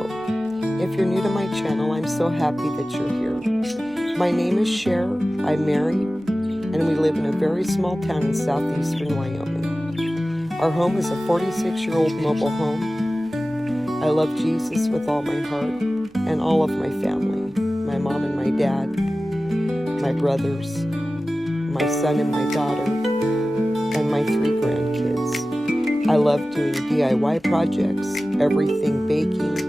Hello, if you're new to my channel, I'm so happy that you're here. My name is Cher, I'm married, and we live in a very small town in southeastern Wyoming. Our home is a 46-year-old mobile home. I love Jesus with all my heart and all of my family, my mom and my dad, my brothers, my son and my daughter, and my 3 grandkids. I love doing DIY projects, everything baking,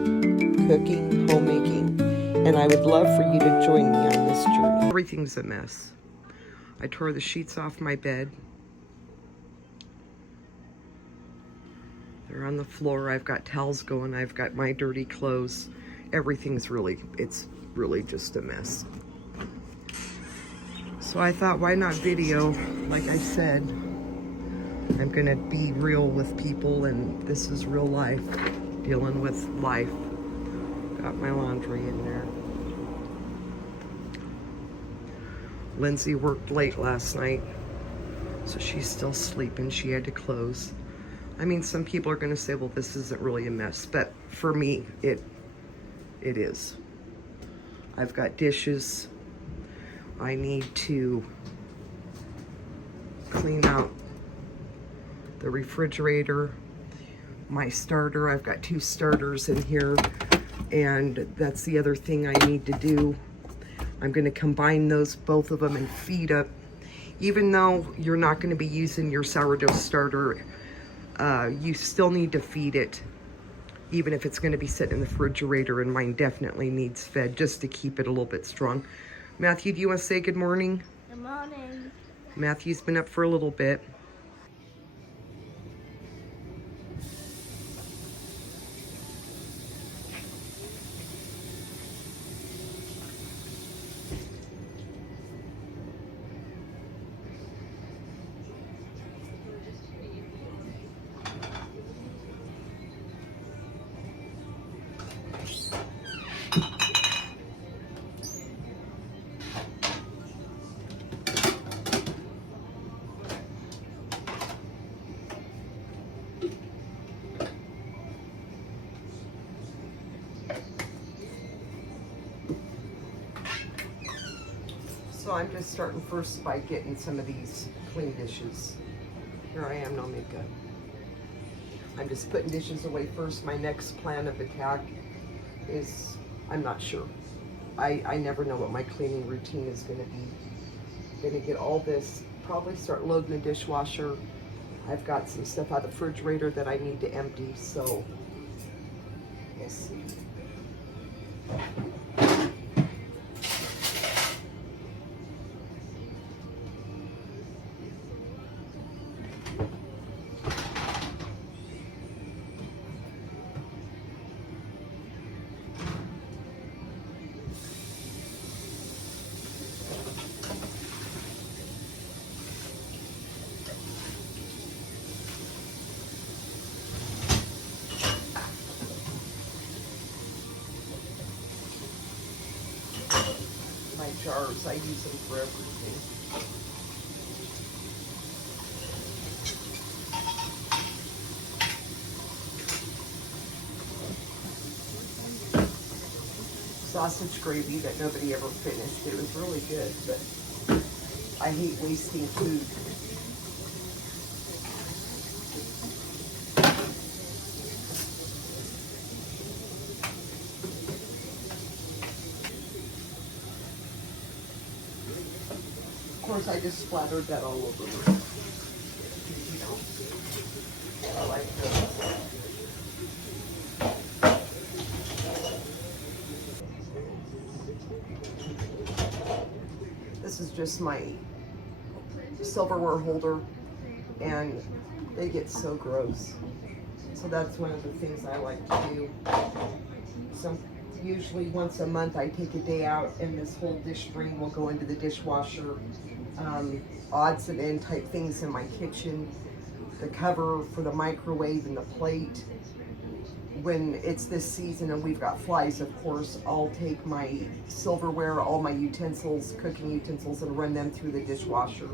cooking, homemaking, and I would love for you to join me on this journey. Everything's a mess. I tore the sheets off my bed. They're on the floor. I've got towels going. I've got my dirty clothes. It's really just a mess. So I thought, why not video? Like I said, I'm gonna be real with people, and this is real life, dealing with life. Got my laundry in there. Lindsay worked late last night, so she's still sleeping. She had to close. I mean, some people are gonna say, well, this isn't really a mess, but for me, it is. I've got dishes. I need to clean out the refrigerator, my starter. I've got 2 starters in here, and that's the other thing I need to do. I'm going to combine both of them, and feed up. Even though you're not going to be using your sourdough starter, you still need to feed it, even if it's going to be sitting in the refrigerator, and mine definitely needs fed just to keep it a little bit strong. Matthew, do you want to say good morning? Good morning. Matthew's been up for a little bit. So I'm just starting first by getting some of these clean dishes. Here I am, no makeup. I'm just putting dishes away first. My next plan of attack is, I'm not sure. I never know what my cleaning routine is gonna be. Gonna get all this, probably start loading the dishwasher. I've got some stuff out of the refrigerator that I need to empty, so we'll see. My jars, I use them for everything. Sausage gravy that nobody ever finished. It was really good, but I hate wasting food. Of course, I just splattered that all over me. You know, I like those. This is just my silverware holder, and they get so gross. So that's one of the things I like to do. So usually once a month I take a day out, and this whole dish string will go into the dishwasher. Odds and end type things in my kitchen, the cover for the microwave and the plate. When it's this season and we've got flies, of course, I'll take my silverware, all my utensils, cooking utensils, and run them through the dishwasher.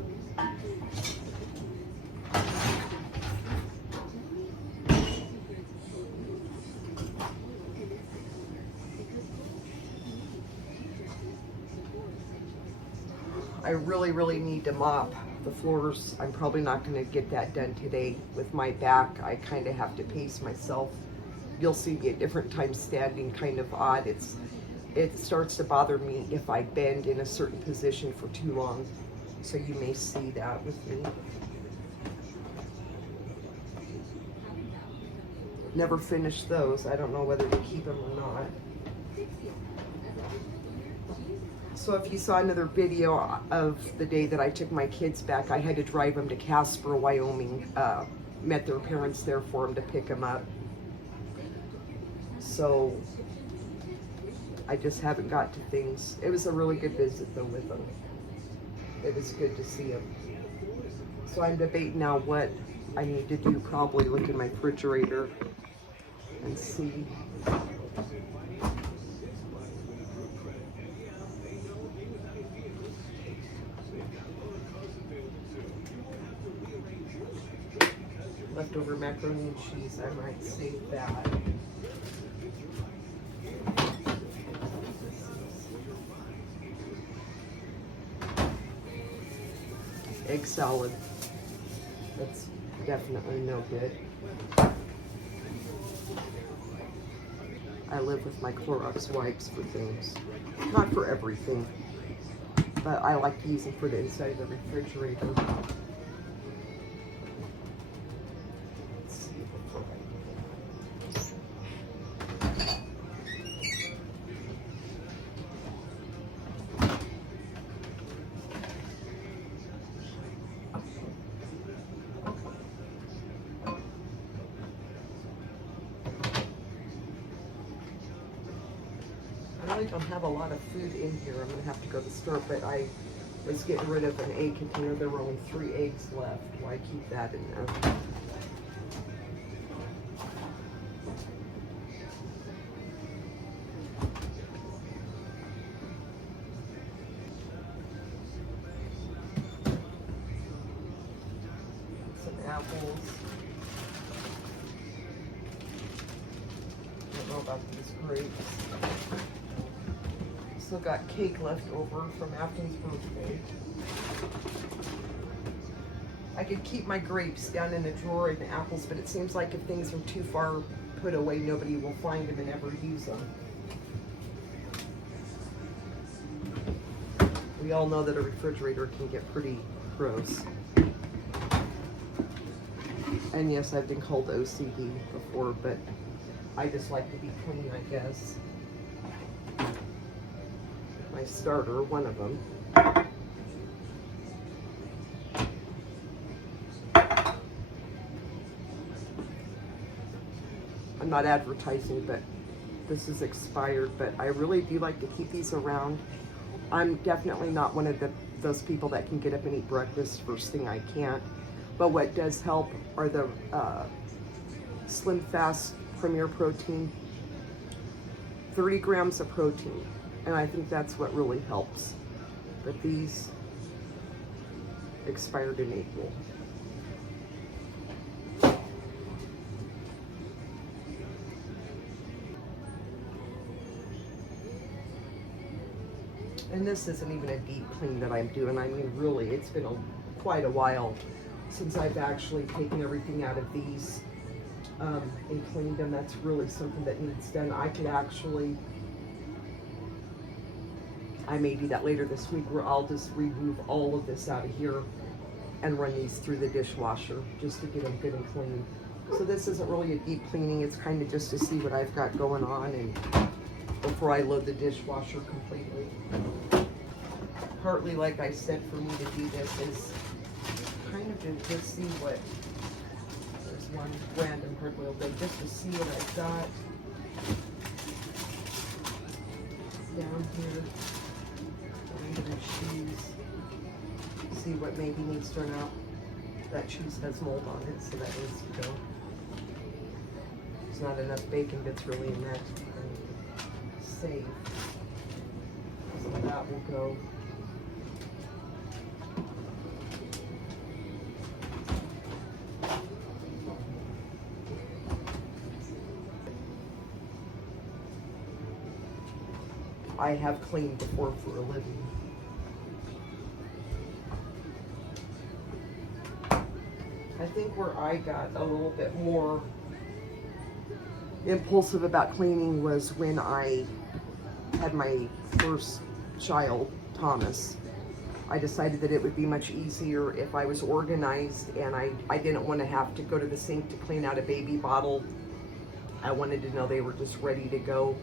I really need to mop the floors. I'm probably not going to get that done today with my back. I kind of have to pace myself. You'll see me at different times standing kind of odd. It starts to bother me if I bend in a certain position for too long. So you may see that with me. Never finished those. I don't know whether to keep them or not. So if you saw another video of the day that I took my kids back, I had to drive them to Casper, Wyoming. Met their parents there for them to pick them up. So I just haven't got to things. It was a really good visit though with them. It was good to see them. So I'm debating now what I need to do. Probably look in my refrigerator and see. Leftover macaroni and cheese, I might save that. Egg salad. That's definitely no good. I live with my Clorox wipes for things. Not for everything, but I like to use them for the inside of the refrigerator. I really don't have a lot of food in here. I'm going to have to go to the store, but I was getting rid of an egg container. There were only 3 eggs left. Why keep that in there? Some apples. I don't know about these grapes. Still got cake left over from Afton's birthday. I could keep my grapes down in a drawer and the apples, but it seems like if things are too far put away, nobody will find them and ever use them. We all know that a refrigerator can get pretty gross. And yes, I've been called OCD before, but I just like to be clean, I guess. My starter, one of them. I'm not advertising, but this is expired, but I really do like to keep these around. I'm definitely not one of those people that can get up and eat breakfast first thing. I can't. But what does help are the Slim Fast Premier Protein. 30 grams of protein. And I think that's what really helps. But these expired in April. And this isn't even a deep clean that I'm doing. I mean, really, it's been quite a while since I've actually taken everything out of these and cleaned them. That's really something that needs done. I could actually, I may do that later this week where I'll just remove all of this out of here and run these through the dishwasher just to get them good and clean. So this isn't really a deep cleaning. It's kind of just to see what I've got going on and before I load the dishwasher completely. Partly, like I said, for me to do this is kind of to just see what, there's one random hard-boiled egg, just to see what I've got down here. Cheese. See what maybe needs to turn out. That cheese has mold on it, so that needs to go. There's not enough bacon bits really in that to even save. So that will go. I have cleaned before for a living. I think where I got a little bit more impulsive about cleaning was when I had my first child, Thomas. I decided that it would be much easier if I was organized, and I didn't want to have to go to the sink to clean out a baby bottle. I wanted to know they were just ready to go.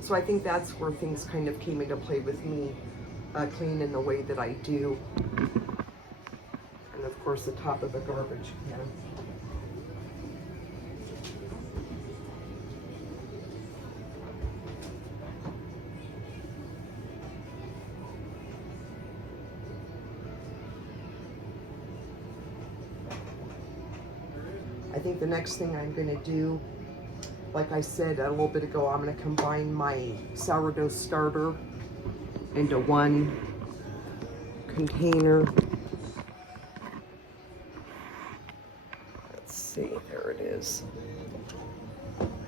So I think that's where things kind of came into play with me, cleaning the way that I do. And of course the top of the garbage can. I think the next thing I'm going to do, like I said a little bit ago, I'm going to combine my sourdough starter into one container. Let's see, there it is.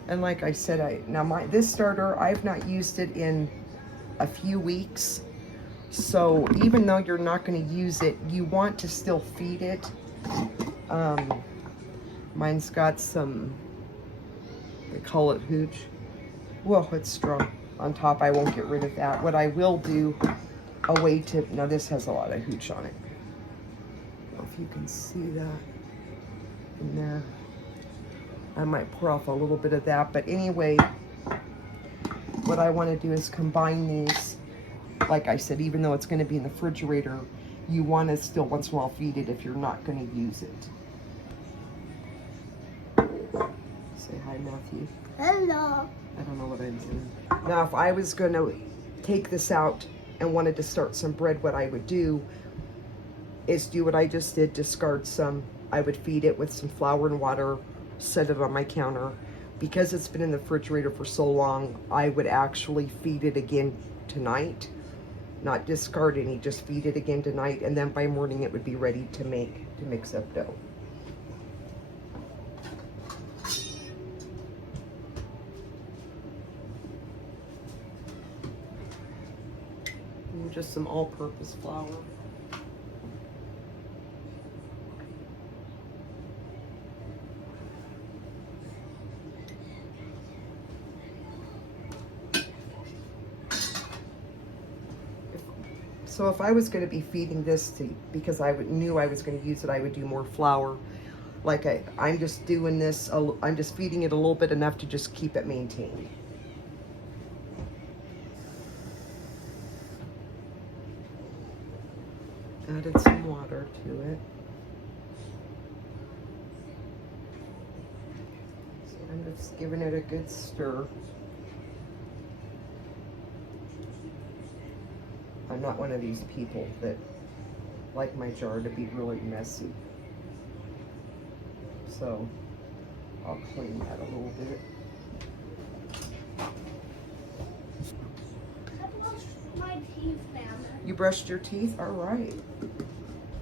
And like I said, this starter, I've not used it in a few weeks. So even though you're not going to use it, you want to still feed it. Mine's got some, they call it hooch. Whoa, it's strong on top. I won't get rid of that. What I will do, a way to, now this has a lot of hooch on it. I don't know if you can see that in there. I might pour off a little bit of that, but anyway, what I want to do is combine these. Like I said, even though it's going to be in the refrigerator, you want to still once in a while feed it if you're not going to use it. Say hi, Matthew. Hello. I don't know what I'm saying. Now, if I was going to take this out and wanted to start some bread, what I would do is do what I just did, discard some. I would feed it with some flour and water, set it on my counter. Because it's been in the refrigerator for so long, I would actually feed it again tonight. Not discard any, just feed it again tonight, and then by morning it would be ready to mix up dough. And just some all-purpose flour. So if I was going to be feeding this because I knew I was going to use it, I would do more flour. Like I'm just doing this, I'm just feeding it a little bit, enough to just keep it maintained. Added some water to it. So I'm just giving it a good stir. I'm not one of these people that like my jar to be really messy. So I'll clean that a little bit. I brushed my teeth, Mama. You brushed your teeth? All right.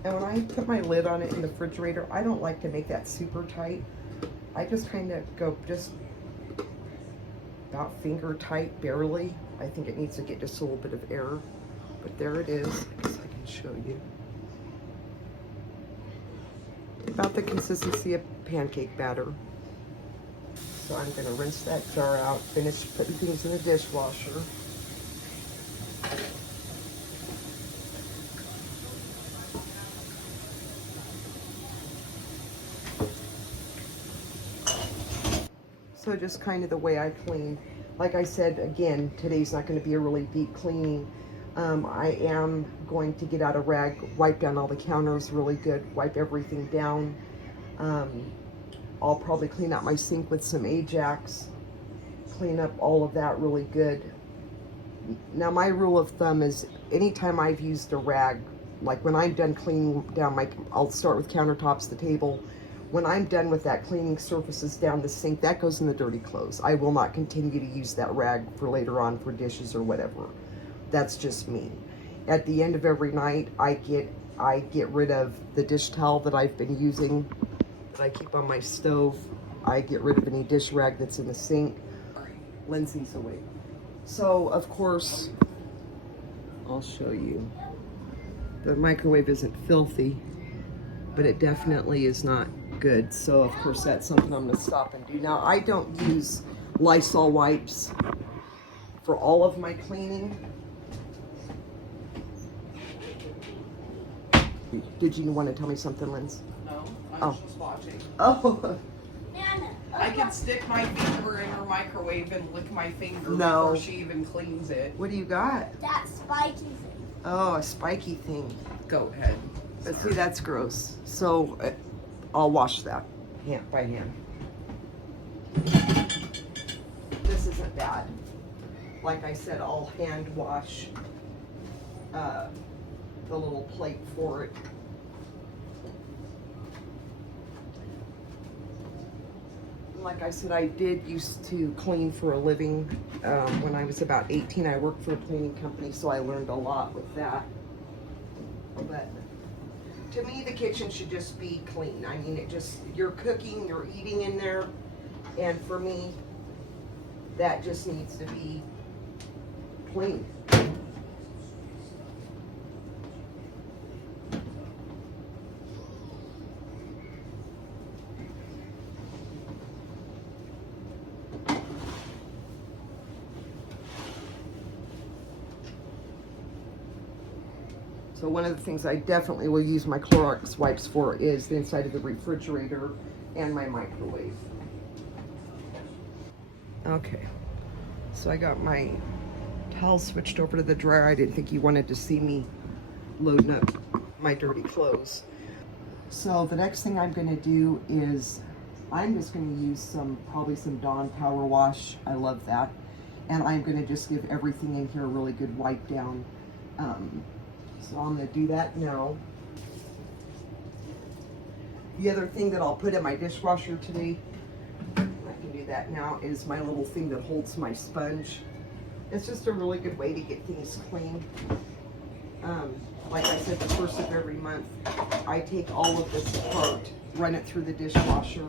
And when I put my lid on it in the refrigerator, I don't like to make that super tight. I just kind of go just about finger tight, barely. I think it needs to get just a little bit of air. But there it is. I guess I can show you. About the consistency of pancake batter. So I'm going to rinse that jar out, finish putting things in the dishwasher. So just kind of the way I clean. Like I said, again, today's not going to be a really deep cleaning. I am going to get out a rag, wipe down all the counters really good, wipe everything down. I'll probably clean out my sink with some Ajax, clean up all of that really good. Now my rule of thumb is anytime I've used a rag, like when I'm done cleaning down I'll start with countertops, the table. When I'm done with that, cleaning surfaces down the sink, that goes in the dirty clothes. I will not continue to use that rag for later on for dishes or whatever. That's just me. At the end of every night, I get rid of the dish towel that I've been using, that I keep on my stove. I get rid of any dish rag that's in the sink. Lindsay's awake. So, of course, I'll show you. The microwave isn't filthy, but it definitely is not good. So of course that's something I'm gonna stop and do. Now I don't use Lysol wipes for all of my cleaning. Did you want to tell me something, Linz? No, I was just watching. Oh. I can stick my finger in her microwave and lick my finger No. before she even cleans it. What do you got? That spiky thing. Oh, a spiky thing. Go ahead. But see, that's gross. So I'll wash that by hand. This isn't bad. Like I said, I'll hand wash the little plate for it. Like I said, I did used to clean for a living. When I was about 18, I worked for a cleaning company, so I learned a lot with that. But to me, the kitchen should just be clean. I mean, you're cooking, you're eating in there, and for me, that just needs to be clean. So one of the things I definitely will use my Clorox wipes for is the inside of the refrigerator and my microwave. Okay, so I got my towel switched over to the dryer. I didn't think you wanted to see me loading up my dirty clothes. So the next thing I'm gonna do is I'm just gonna use probably some Dawn Power Wash. I love that. And I'm gonna just give everything in here a really good wipe down. So I'm going to do that now. The other thing that I'll put in my dishwasher today, I can do that now, is my little thing that holds my sponge. It's just a really good way to get things clean. Like I said, the first of every month, I take all of this apart, run it through the dishwasher.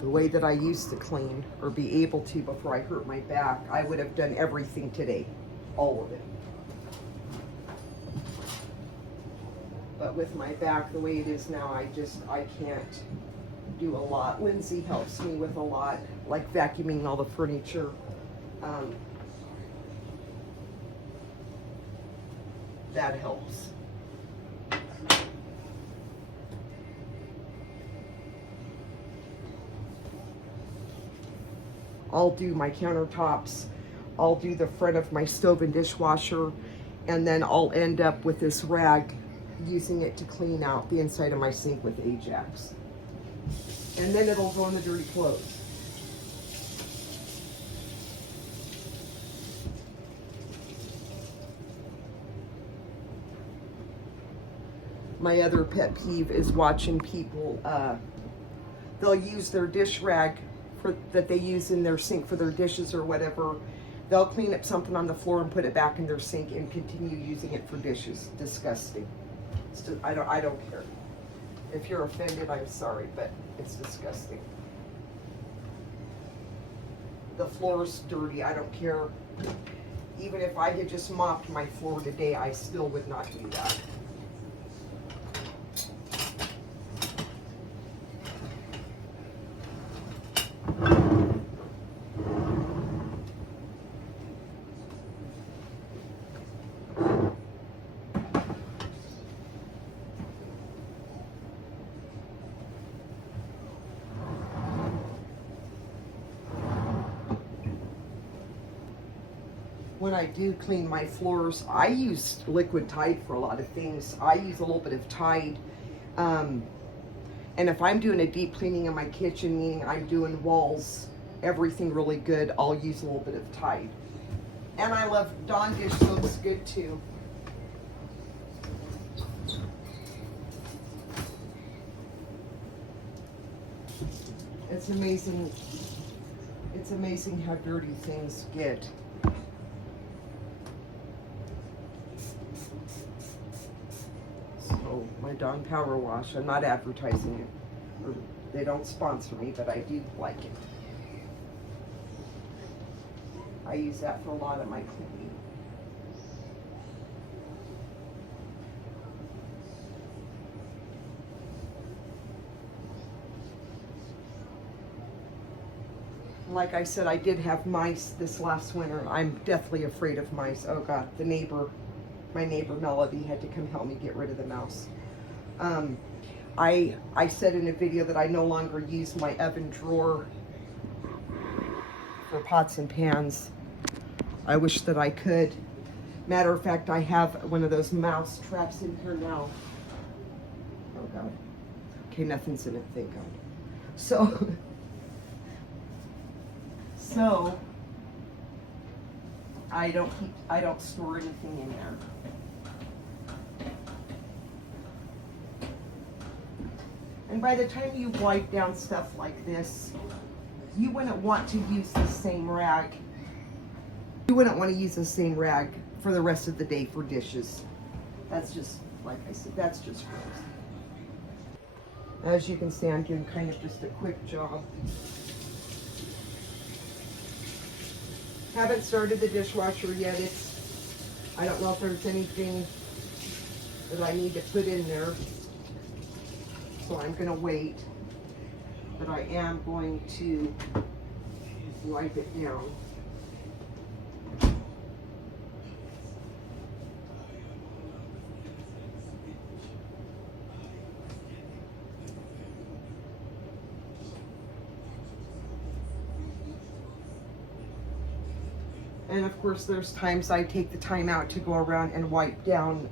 The way that I used to clean, or be able to before I hurt my back, I would have done everything today, all of it. But with my back the way it is now, I can't do a lot. Lindsay helps me with a lot, like vacuuming all the furniture. That helps. I'll do my countertops, I'll do the front of my stove and dishwasher, and then I'll end up with this rag, using it to clean out the inside of my sink with Ajax. And then it'll go in the dirty clothes. My other pet peeve is watching people, they'll use their dish rag that they use in their sink for their dishes or whatever. They'll clean up something on the floor and put it back in their sink and continue using it for dishes. Disgusting. I don't care. If you're offended, I'm sorry, but it's disgusting. The floor's dirty, I don't care. Even if I had just mopped my floor today, I still would not do that. When I do clean my floors, I use liquid Tide for a lot of things. I use a little bit of Tide. And if I'm doing a deep cleaning in my kitchen, meaning I'm doing walls, everything really good, I'll use a little bit of Tide. And I love Dawn dish soap's good too. It's amazing. It's amazing how dirty things get. So my Dawn Power Wash, I'm not advertising it. Or they don't sponsor me, but I do like it. I use that for a lot of my cleaning. Like I said, I did have mice this last winter. I'm deathly afraid of mice. Oh God, my neighbor Melody had to come help me get rid of the mouse. I said in a video that I no longer use my oven drawer for pots and pans. I wish that I could. Matter of fact, I have one of those mouse traps in here now. Oh God. Okay, nothing's in it, thank God. So I don't store anything in there. And by the time you wipe down stuff like this, you wouldn't want to use the same rag. You wouldn't want to use the same rag for the rest of the day for dishes. That's just, like I said, that's just gross. As you can see, I'm doing kind of just a quick job. Haven't started the dishwasher yet. I don't know if there's anything that I need to put in there. So I'm going to wait. But I am going to wipe it down. And of course, there's times I take the time out to go around and wipe down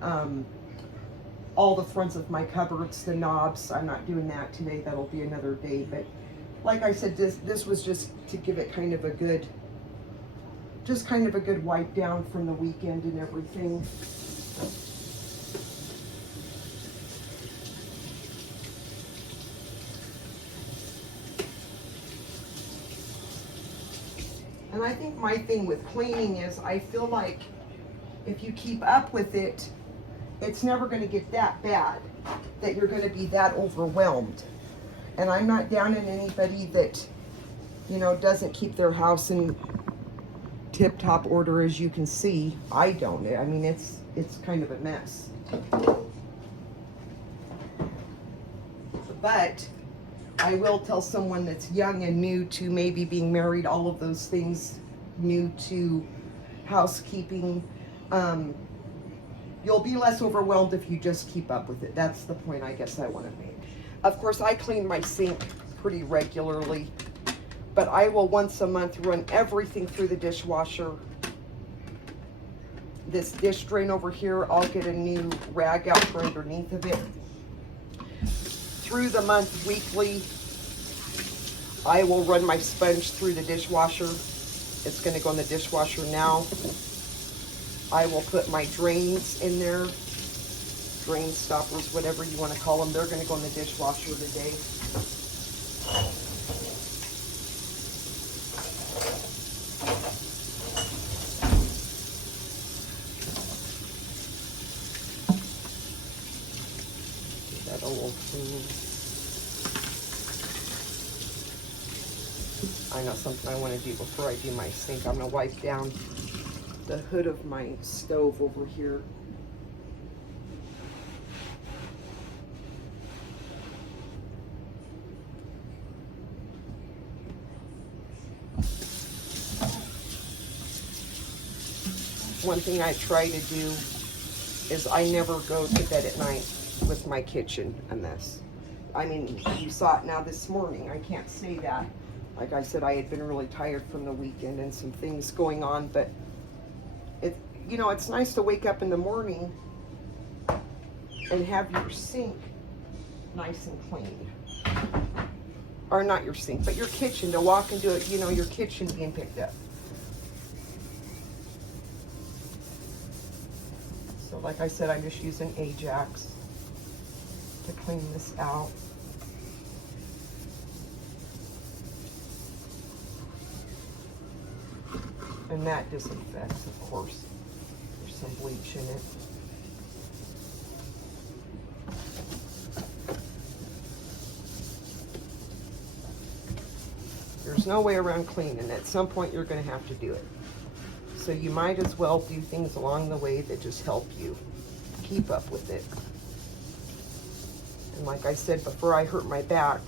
all the fronts of my cupboards, the knobs. I'm not doing that today. That'll be another day. But like I said, this was just to give it kind of a good, wipe down from the weekend and everything. And I think my thing with cleaning is I feel like if you keep up with it, it's never going to get that bad that you're going to be that overwhelmed. And I'm not down on anybody that, doesn't keep their house in tip-top order. As you can see, I don't. I mean, it's kind of a mess. But I will tell someone that's young and new to maybe being married, all of those things, new to housekeeping, you'll be less overwhelmed if you just keep up with it. That's the point I guess I want to make. Of course, I clean my sink pretty regularly, but I will once a month run everything through the dishwasher. This dish drain over here, I'll get a new rag out for underneath of it. Through the month, weekly, I will run my sponge through the dishwasher. It's going to go in the dishwasher now. I will put my drains in there, drain stoppers, whatever you want to call them. They're going to go in the dishwasher today. That a little clean. I know something I want to do before I do my sink. I'm going to wipe down the hood of my stove over here. One thing I try to do is I never go to bed at night with my kitchen a mess. I mean, you saw it now this morning. I can't say that. Like I said, I had been really tired from the weekend and some things going on, but it's nice to wake up in the morning and have your sink nice and clean. Or not your sink, but your kitchen, to walk into it, your kitchen being picked up. So like I said, I'm just using Ajax to clean this out. And that disinfects, of course. There's some bleach in it. There's no way around cleaning. At some point, you're going to have to do it. So you might as well do things along the way that just help you keep up with it. And like I said, before I hurt my back,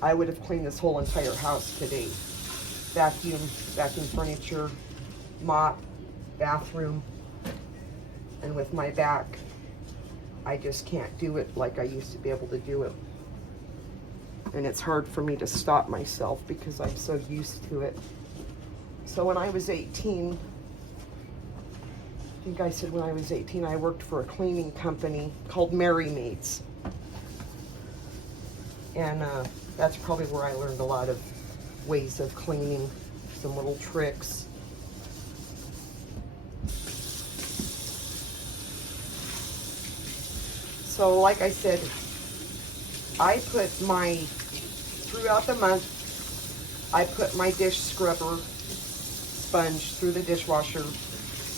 I would have cleaned this whole entire house today. vacuum furniture, mop, bathroom. And with my back, I just can't do it like I used to be able to do it. And it's hard for me to stop myself because I'm so used to it. So when I was 18, I think I said when I was 18, I worked for a cleaning company called Mary Maids. And that's probably where I learned a lot of ways of cleaning, some little tricks. So like I said, I put throughout the month, I put my dish scrubber sponge through the dishwasher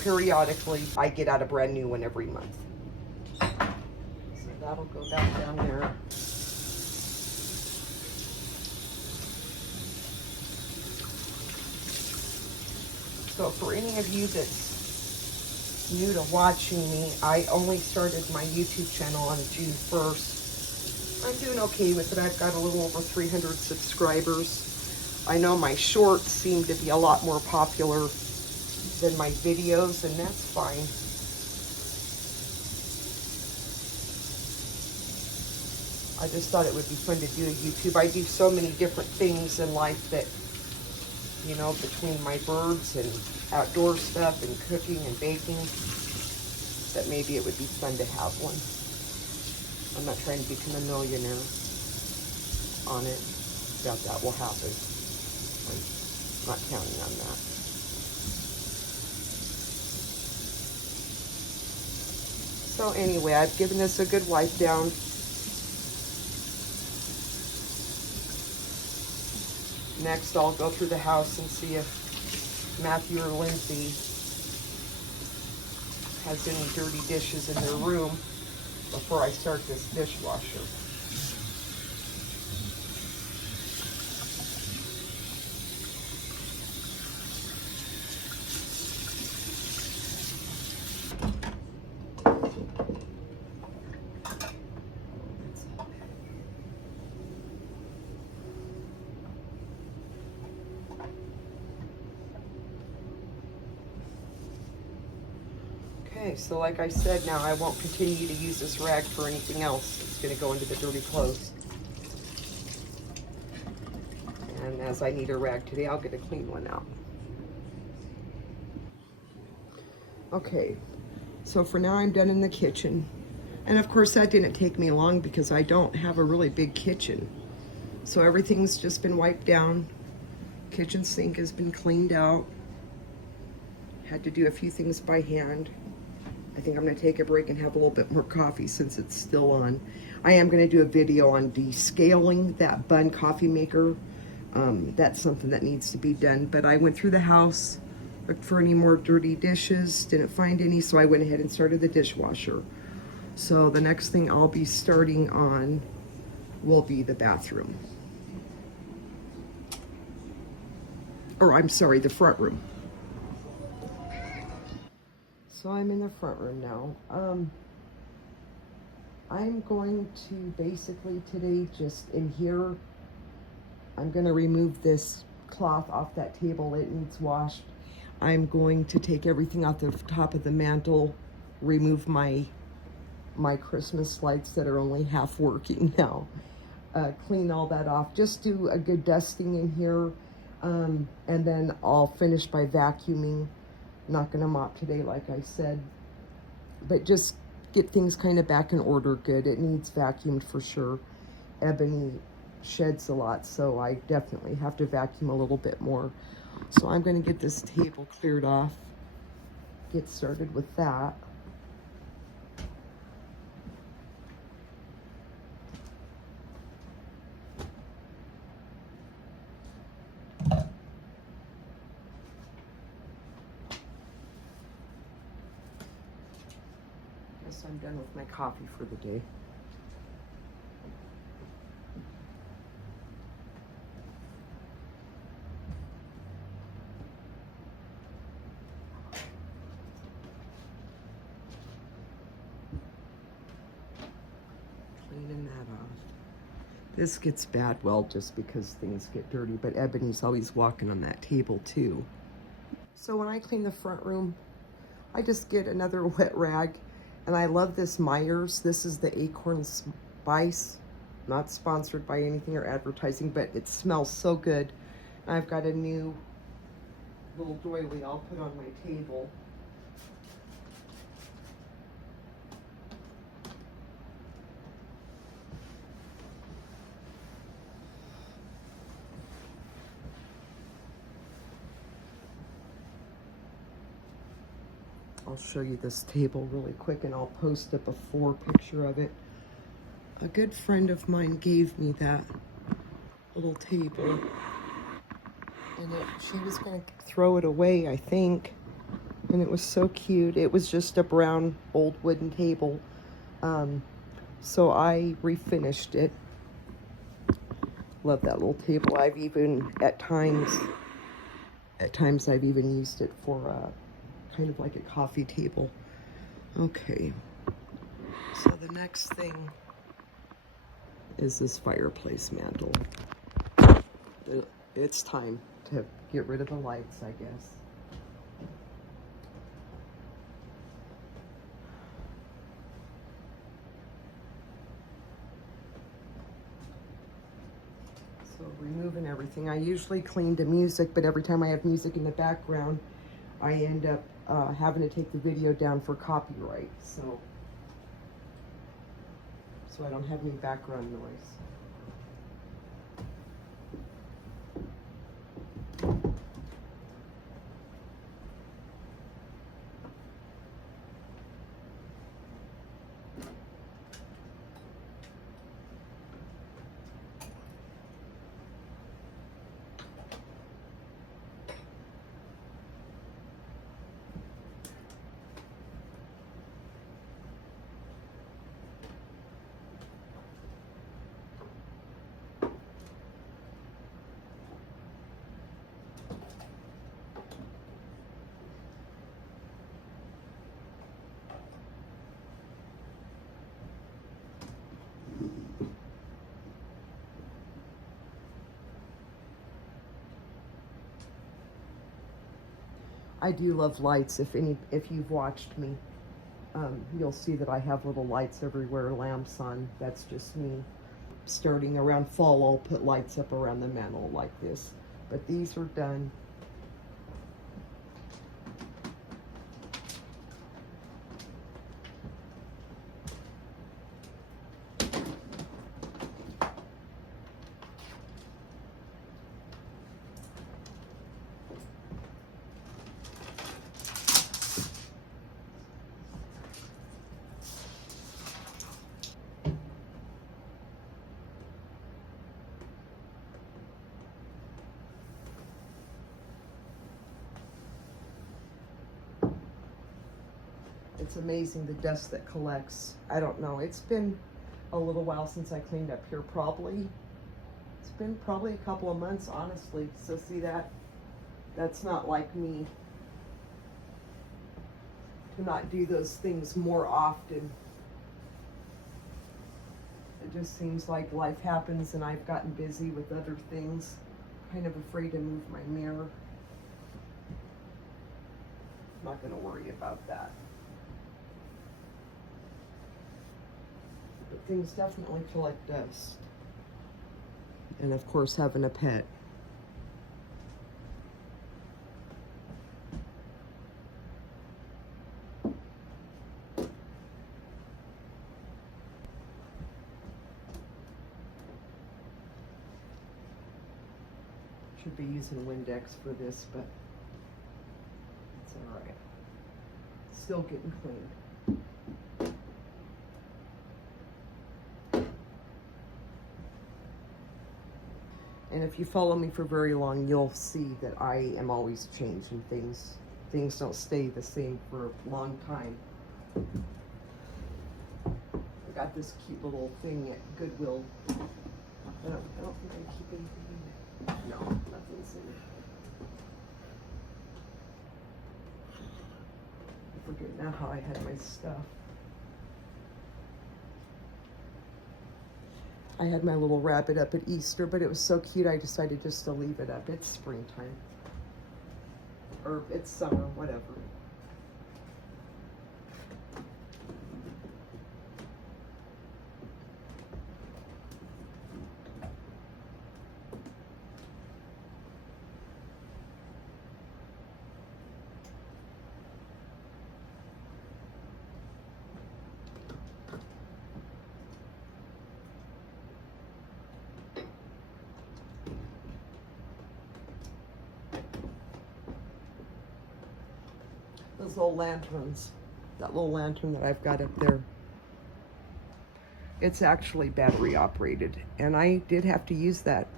periodically. I get out a brand new one every month. So that'll go back down there. So for any of you that's new to watching me, I only started my YouTube channel on June 1st. I'm doing okay with it. I've got a little over 300 subscribers. I know my shorts seem to be a lot more popular than my videos, and that's fine. I just thought it would be fun to do a YouTube. I do so many different things in life that, you know, between my birds and outdoor stuff and cooking and baking, that maybe it would be fun to have one. I'm not trying to become a millionaire on it. Doubt that will happen. I'm not counting on that. So anyway, I've given this a good wipe down. Next, I'll go through the house and see if Matthew or Lindsay has any dirty dishes in their room before I start this dishwasher. Okay, so like I said, now I won't continue to use this rag for anything else. It's going to go into the dirty clothes. And as I need a rag today, I'll get a clean one out. Okay, so for now I'm done in the kitchen. And of course that didn't take me long because I don't have a really big kitchen. So everything's just been wiped down. Kitchen sink has been cleaned out. Had to do a few things by hand. I think I'm going to take a break and have a little bit more coffee since it's still on. I am going to do a video on descaling that bun coffee maker. That's something that needs to be done. But I went through the house, looked for any more dirty dishes, didn't find any, so I went ahead and started the dishwasher. So the next thing I'll be starting on will be the bathroom. Or I'm sorry, the front room. So I'm in the front room now. I'm going to basically today just in here, I'm going to remove this cloth off that table. It needs washed. I'm going to take everything off the top of the mantle, remove my Christmas lights that are only half working now, clean all that off, just do a good dusting in here, and then I'll finish by vacuuming. I'm not going to mop today, like I said, but just get things kind of back in order good. It needs vacuumed for sure. Ebony sheds a lot, so I definitely have to vacuum a little bit more. So I'm going to get this table cleared off, get started with that. Guess I'm done with my coffee for the day. Cleaning that off. This gets bad, well, just because things get dirty, but Ebony's always walking on that table too. So when I clean the front room, I just get another wet rag, and I love this Myers. This is the Acorn Spice, not sponsored by anything or advertising, but it smells so good. I've got a new little doily I'll put on my table. I'll show you this table really quick, and I'll post a before picture of it. A good friend of mine gave me that little table, and she was going to throw it away, I think, and it was so cute. It was just a brown old wooden table, so I refinished it. Love that little table. I've even at times I've even used it for kind of like a coffee table. Okay, so the next thing is this fireplace mantle. It's time to get rid of the lights, I guess. So removing everything. I usually clean to music, but every time I have music in the background, I end up having to take the video down for copyright. So I don't have any background noise. I do love lights. If you've watched me, you'll see that I have little lights everywhere, lamps on. That's just me. Starting around fall, I'll put lights up around the mantle like this. But these are done. It's amazing the dust that collects. I don't know. It's been a little while since I cleaned up here. It's been probably a couple of months, honestly. So see that? That's not like me to not do those things more often. It just seems like life happens and I've gotten busy with other things. Kind of afraid to move my mirror. I'm not going to worry about that. But things definitely collect dust. And of course, having a pet. Should be using Windex for this, but it's all right. Still getting cleaned. And if you follow me for very long, you'll see that I am always changing things. Things don't stay the same for a long time. I got this cute little thing at Goodwill. I don't think I keep anything in it. No, nothing's in it. I forget now how I had my stuff. I had my little rabbit up at Easter, but it was so cute I decided just to leave it up. It's springtime. Or it's summer, whatever. Those little lanterns, that little lantern that I've got up there, it's actually battery operated, and I did have to use that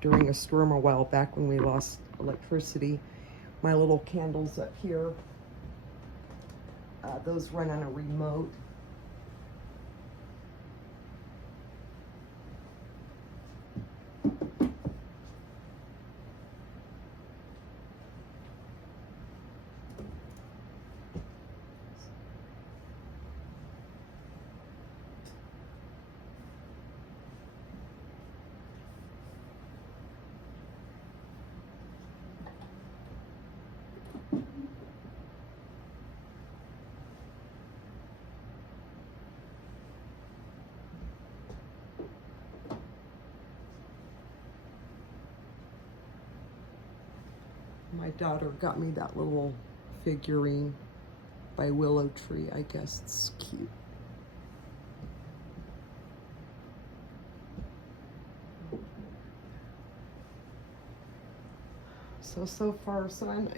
during a storm a while back when we lost electricity. My little candles up here, those run on a remote. My daughter got me that little figurine by Willow Tree. I guess it's cute. So far, I'm,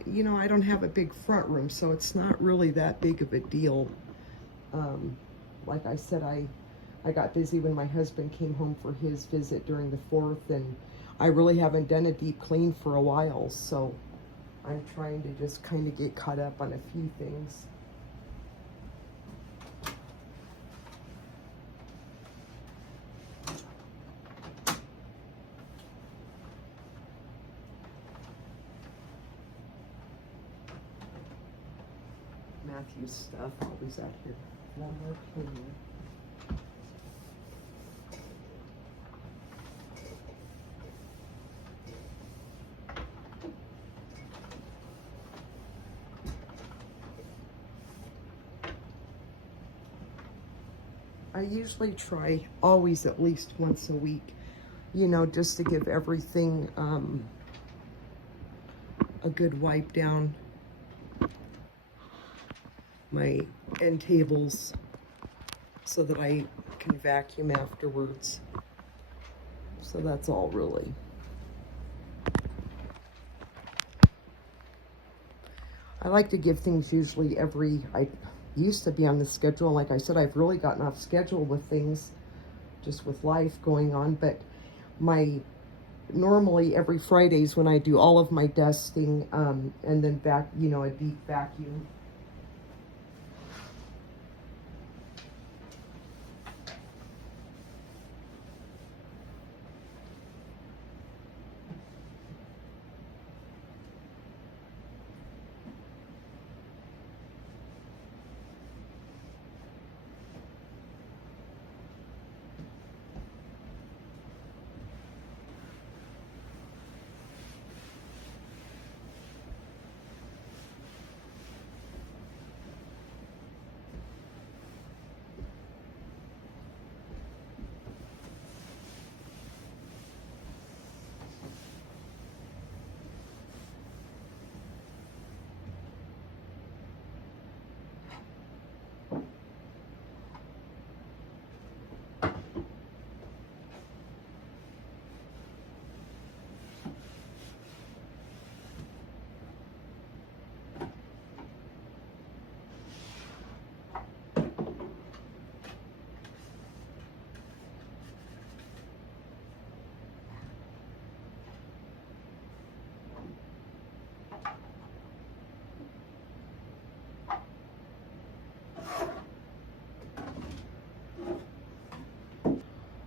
I don't have a big front room, so it's not really that big of a deal. Like I said, I got busy when my husband came home for his visit during the 4th, and I really haven't done a deep clean for a while, so I'm trying to just kind of get caught up on a few things. Matthew's stuff always out here. One more cleaning. I usually try always at least once a week, just to give everything a good wipe down. My end tables so that I can vacuum afterwards. So that's all really. I like to give things usually I used to be on the schedule. Like I said, I've really gotten off schedule with things, just with life going on. But normally every Fridays when I do all of my dusting, and then a deep vacuum.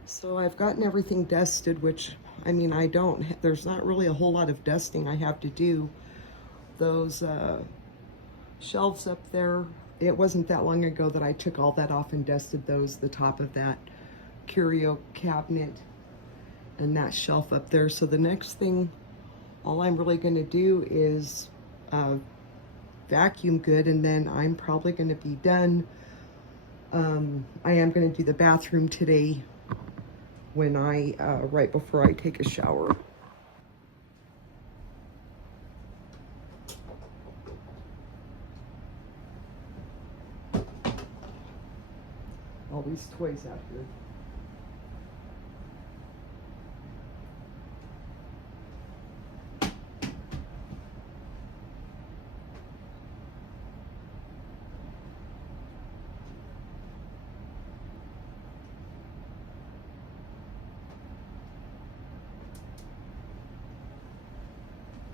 So I've gotten everything dusted, which, there's not really a whole lot of dusting I have to do. Those shelves up there, it wasn't that long ago that I took all that off and dusted those, the top of that. curio cabinet and that shelf up there. So the next thing, all I'm really going to do is vacuum good, and then I'm probably going to be done. I am going to do the bathroom today when right before I take a shower. All these toys out here.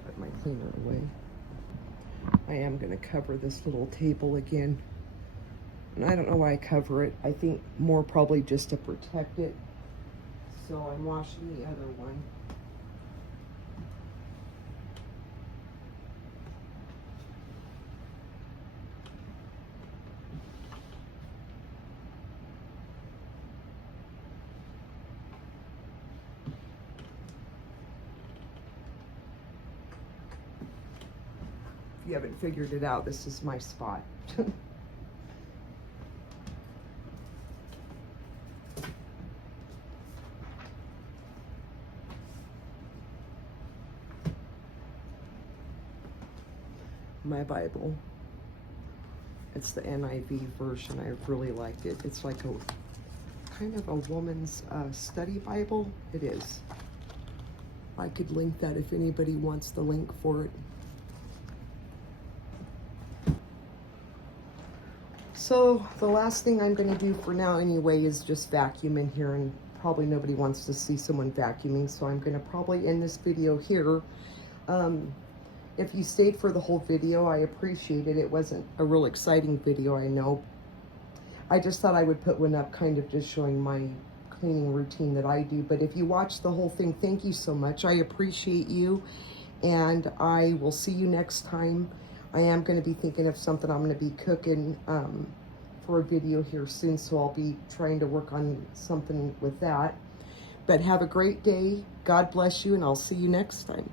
Put my cleaner away. I am going to cover this little table again. And I don't know why I cover it. I think more probably just to protect it. So I'm washing the other one. If you haven't figured it out, this is my spot. My Bible. It's the NIV version. I really liked it. It's like a kind of a woman's study Bible. It is. I could link that if anybody wants the link for it. So the last thing I'm going to do for now anyway is just vacuum in here, and probably nobody wants to see someone vacuuming, so I'm going to probably end this video here. If you stayed for the whole video, I appreciate it. It wasn't a real exciting video, I know. I just thought I would put one up kind of just showing my cleaning routine that I do. But if you watched the whole thing, thank you so much. I appreciate you, and I will see you next time. I am going to be thinking of something I'm going to be cooking for a video here soon, so I'll be trying to work on something with that. But have a great day. God bless you, and I'll see you next time.